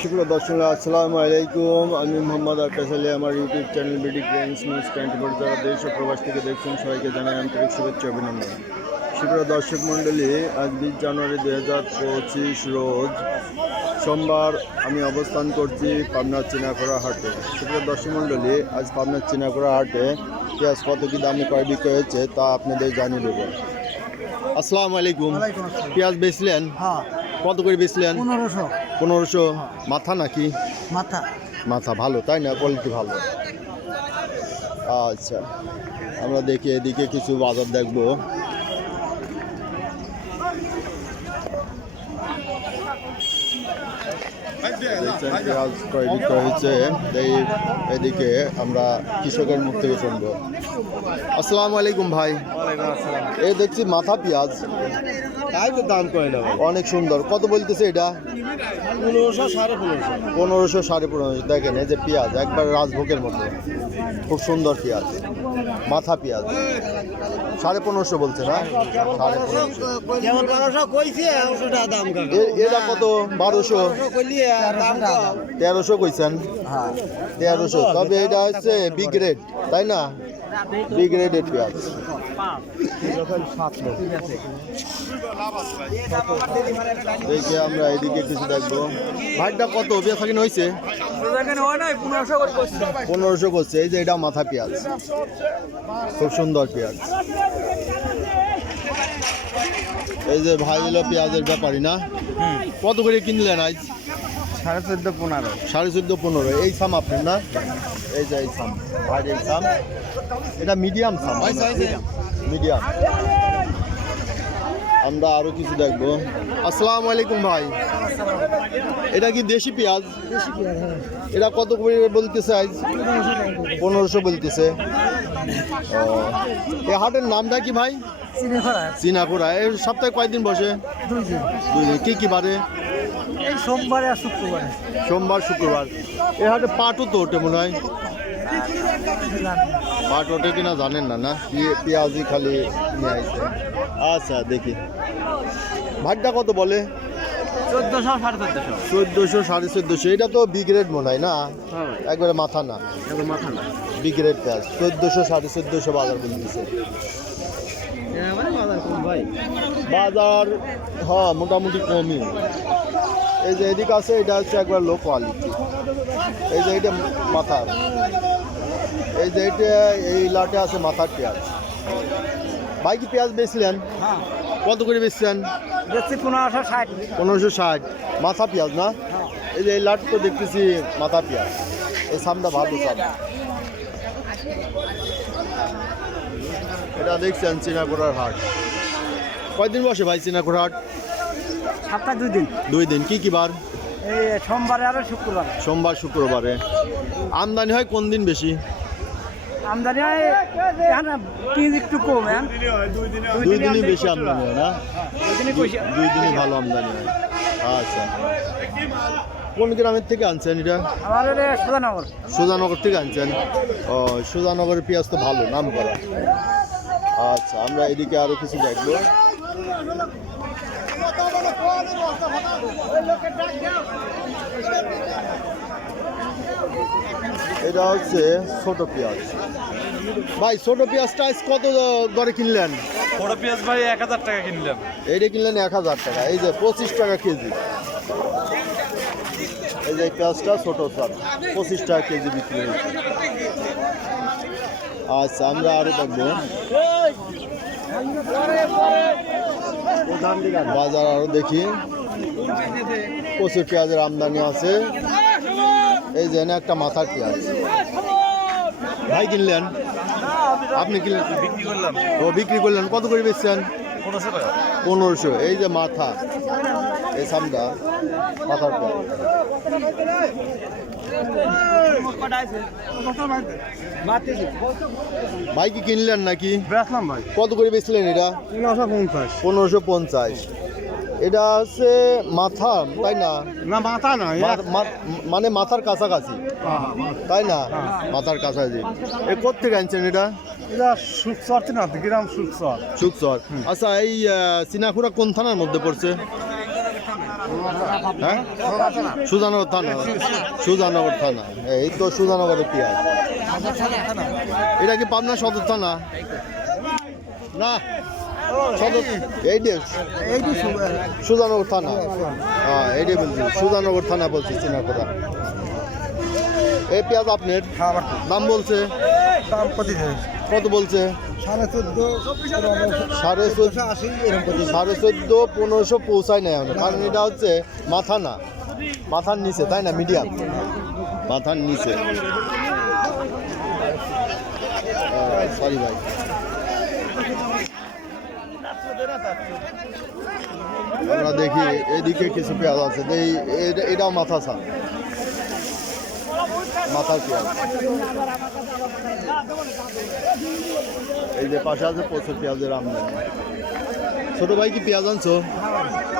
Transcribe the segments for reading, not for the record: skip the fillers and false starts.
সুপ্রিয় দর্শক, আসসালামু আলাইকুম। আমি মোহাম্মদ আকাশ আলী। আমার ইউটিউব চ্যানেল বিডি গ্রেন্স নিউজ 24 যারা দেশ ও প্রবাস থেকে দেখছেন সবাইকে জানাই আন্তরিক শুভেচ্ছা অভিনন্দন। সুপ্রিয় দর্শক মণ্ডলী, আজ 20 জানুয়ারি 2025 রোজ সোমবার আমি অবস্থান করছি পাবনার চিনাকড়া হাটে। সুপ্রিয় দর্শক মণ্ডলী, আজ পাবনার চিনাকড়া হাটে পেঁয়াজ কত কি দামে ক্রয় বিক্রয় হয়েছে তা আপনাদের জানিয়ে দেবো। আসসালামু আলাইকুম। পেঁয়াজ বেচলেন? হ্যাঁ, কত করে বেচলেন? 1500। 1500 মাথা নাকি? মাথা মাথা ভালো, তাই না? কোয়ালিটি ভালো। আচ্ছা, আমরা দেখি এদিকে কিছু বাজার দেখবো। দেখছেন পেঁয়াজ ক্রয় বিক্রয় হচ্ছে, এদিকে আমরা কৃষকের মুখ থেকে শুনবো। আসসালামু আলাইকুম ভাই। এই দেখছি মাথা পেঁয়াজ, তাই তো দাম কয় না ভাই। অনেক সুন্দর। কত বলতেছে এটা? 1500, 1550। 1500, 1550। দেখেন এই যে পেঁয়াজ একবার রাজভোগের মতো, খুব সুন্দর পেঁয়াজ, মাথা পেঁয়াজ। 1550 বলছে না? 1550। এরা কত? 1200, 1300 কইছেন? 1300। তবে এটা হচ্ছে বি গ্রেড, তাই না? বি গ্রেডের পেঁয়াজ। দেখে আমরা এদিকে কিছু দেখবো। ভাইটা কত বেচা কিনা হয়েছে? 1500 করছে। এই যে এটা মাথা পেঁয়াজ, খুব সুন্দর পেঁয়াজ। এই যে ভাই হলো পেঁয়াজের ব্যাপারী না? কত করে কিনলেন আজ? 14.5, 14.5, 15। এই সাম আপনার না? এই যে এই সাম ভাই, এই সাম এটা মিডিয়াম সাম, মিডিয়াম। আমরা আরো কিছু দেখবো। আসসালামু আলাইকুম ভাই। এটা কি দেশি পেঁয়াজ? এটা কত করে বলতেছে আজ? 1500 বলতেছে। এই হাটের নামটা কি ভাই? চিনাকড়া। এই সপ্তাহে কয়দিন বসে? 2 দিন। 2 দিন। কি কি বারে? এই সোমবারে আর শুক্রবারে। সোমবার শুক্রবার। এই হাটে পাটও তো ওঠে মনে হয়। পাট ওঠে কিনা জানেন না? না, পেঁয়াজই খালি নিয়ে আসছে। আচ্ছা দেখি ভাগটা কত বলে? 1400, 1450। 1400, 1450। এটা তো বি গ্রেড মনে হয় না? একবারে মাথা না, মাথা না। বি গ্রেড পেঁয়াজ। 1400, 1450 বাজার বলতেছে। বাজার হ্যাঁ মোটামুটি কমই। এই যে এদিকে আছে, এটা হচ্ছে একবার লো কোয়ালিটি। এই যে এটা মাথা, এই যে এটা এই লাটে আছে মাথার পেঁয়াজ। ভাই কি পেঁয়াজ বেচলেন? কত করে বেচছেন? 1560। 1560 মাথা পেঁয়াজ না? এই যে এই লাট তো দেখতেছি মাথা পেঁয়াজ। এই সামটা ভালো সাম। এটা দেখছেন চিনাকড়ার হাট। কয়দিন বসে ভাই চিনাকড়া হাট? সপ্তাহে 2 দিন। 2 দিন। কি কি বার? এই সোমবারে আর শুক্রবারে। সোমবার শুক্রবারে। আমদানি হয় কোন দিন বেশি? আমদানি হয় এখন পেঁয়াজ একটু কম। 2 দিনই বেশি আমদানি হয় না? 2 দিনই ভালো আমদানি হয়। আচ্ছা, কোন গ্রামের থেকে আনছেন এটা? আমাদের সুধানগর। সুধানগর থেকে আনছেন? ও, সুধানগরের পেঁয়াজ তো ভালো, নাম করা। আচ্ছা, আমরা এদিকে আরো কিছু দেখবো। এটা হচ্ছে ছোট পেঁয়াজ। ভাই ছোট পেঁয়াজটা আজ কত দরে কিনলেন? বড় পেঁয়াজ ভাই 1000 টাকা কিনলাম। এইটা কিনলেন 1000 টাকা। এই যে 25 টাকা কেজি। এই যে পেঁয়াজটা ছোট স্যার 25 টাকা কেজি বিক্রি হয়েছে। আচ্ছা, আমরা আরো দেখবো বাজার, আরো দেখি। প্রচুর পেঁয়াজের আমদানি আছে। এই যে একটা মাথার পেঁয়াজ ভাই কিনলেন? আপনি কিনলেন? বিক্রি করলাম। ও, বিক্রি করলেন। কত করে বেচছেন? 1500 টাকা। 1500। এই যে মাথা, এই সামটা মাথার পেঁয়াজ। ভাই কি কিনলেন নাকি? বেচলাম ভাই। কত করে বেচলেন এটা? 1550। 1550। এটা হচ্ছে মাথা, তাই না? না, মাথা না, মানে মাথার কাছাকাছি, তাই না? মাথার কাছাকাছি। এ কোথেকে আনছেন এটা? এটা সুকচর না, গ্রাম সুকচর। সুকচর। আচ্ছা, এই চিনাকুড়া কোন থানার মধ্যে পড়ছে? হ্যাঁ সুজানগর থানা, সুজানগর থানা, এই তো সুজানগরের পেঁয়াজ। এটা কি পাবনা সদর থানা না? সদর এইটি সুজানগর থানা, হ্যাঁ এইটাই বলছি, সুজানগর থানা বলছি চিনাকোড়া। এই পেঁয়াজ আপনার দাম বলছে কত বলছে? 14.5 1500 পৌঁছায় না এখন, কারণ এটা হচ্ছে মাথা না, মাথার নিচে, তাই না? মিডিয়াম মাথার নিচে। সরি ভাই, আমরা দেখি এদিকে কিছু পেঁয়াজ আছে, এটাও মাথা ছাড়, মাথার পেঁয়াজ। এই যে পাশে আছে প্রচুর পেঁয়াজের আমদানি। ছোট ভাই কি পেঁয়াজ আনছো?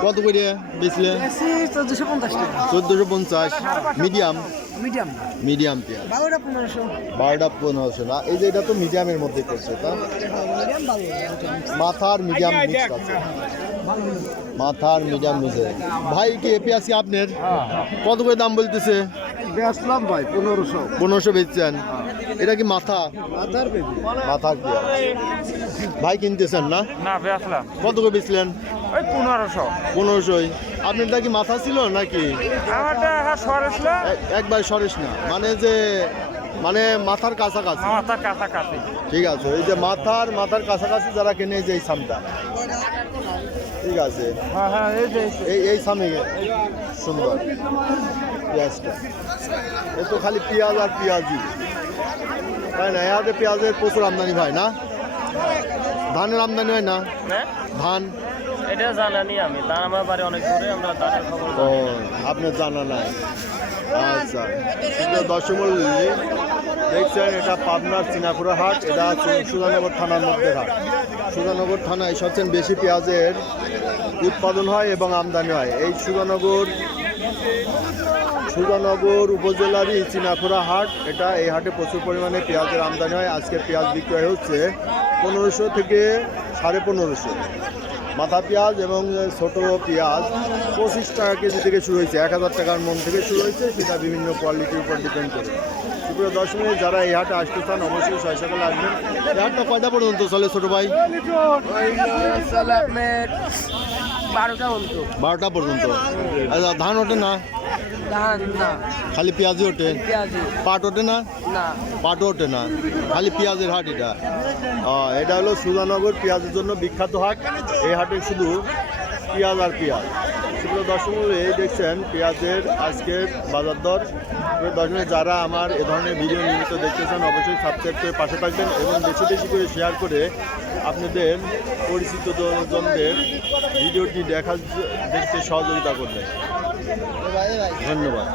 কত করে বেচলে? 1450 টাকা। 1450 মিডিয়াম, মিডিয়াম মিডিয়াম পেঁয়াজ 12টা 1500। 1500 না, এই যে এটা তো মিডিয়ামের মধ্যে করছে, তা মিডিয়াম ভালো। মাথার মিডিয়াম মিক্স আছে, মাথার মিডিয়াম মিশে। ভাই কি এ পেঁয়াজ কি আপনার? কত করে দাম বলতেছে? বেচলাম ভাই 1500। 1500 বেচছেন? এটা কি মাথা? মাথার পেঁয়াজ। মাথার পেঁয়াজ ভাই কিনতেছেন না? না বেচলাম কত করে বেচলেন? ওই 1500। 1500। আপনারটা কি মাথা ছিল নাকি? আমারটা সরেছিল, একবার সরেস না, মানে যে মানে মাথার কাছাকাছি। মাথার কাছাকাছি। ঠিক আছে, এই যে মাথার কাছাকাছি যারা কেনে, যে এই সামটা, ঠিক আছে, হ্যাঁ হ্যাঁ এই যে এই সামে সুন্দর পেঁয়াজটা। এ তো খালি পেঁয়াজ আর পেঁয়াজি, তাই না? এতে পেঁয়াজের প্রচুর আমদানি ভাই না? ধানের আমদানি হয় না? ধান এটা জানানি আমি, তার আমার বাড়ি অনেক দূরে, আমরা তাদের খবর ও আপনার জানা নাই। আচ্ছা, কিন্তু দর্শক মণ্ডলী দেখছেন, এটা পাবনার চিনাকুড়া হাট, এটা সুজানগর থানার মধ্যে হাট। সুজানগর থানায় সবচেয়ে বেশি পেঁয়াজের উৎপাদন হয় এবং আমদানি হয়। এই সুজানগর উপজেলারই চিনাকুড়া হাট, এটা এই হাটে প্রচুর পরিমাণে পেঁয়াজের আমদানি হয়। আজকে পেঁয়াজ বিক্রয় হচ্ছে 1500 থেকে 1550। মাথা পেঁয়াজ এবং ছোট পেঁয়াজ 25 টাকা কেজি থেকে শুরু হয়েছে, 1000 টাকার মন থেকে শুরু হয়েছে, সেটা বিভিন্ন কোয়ালিটির উপর ডিপেন্ড করে। সুপ্রিয় দর্শক, যারা এই হাটে আসতে চান অবশ্যই 6 সকালে আসবেন। এই হাটটা কয়টা পর্যন্ত চলে ছোট ভাই? আপনার 12টা পর্যন্ত। 12টা পর্যন্ত। আচ্ছা, ধান ওঠে না? ধান না, খালি পেঁয়াজই ওঠে? পেঁয়াজি পাট ওঠে না? না। পাটও ওঠে না, খালি পেঁয়াজের হাট এটা। এটা হলো সুজানগর পেঁয়াজের জন্য বিখ্যাত হাট। এই হাটে শুধু পেঁয়াজ আর পেঁয়াজ। সেগুলো দর্শক এই দেখছেন পেঁয়াজের আজকের বাজার দর। দর্শক যারা আমার এ ধরনের ভিডিও নিয়মিত দেখতে চান অবশ্যই সাবস্ক্রাইব করে পাশে থাকবেন এবং বেশি বেশি করে শেয়ার করে আপনাদের পরিচিত জনদের ভিডিওটি দেখতে সহযোগিতা করবেন। ধন্যবাদ।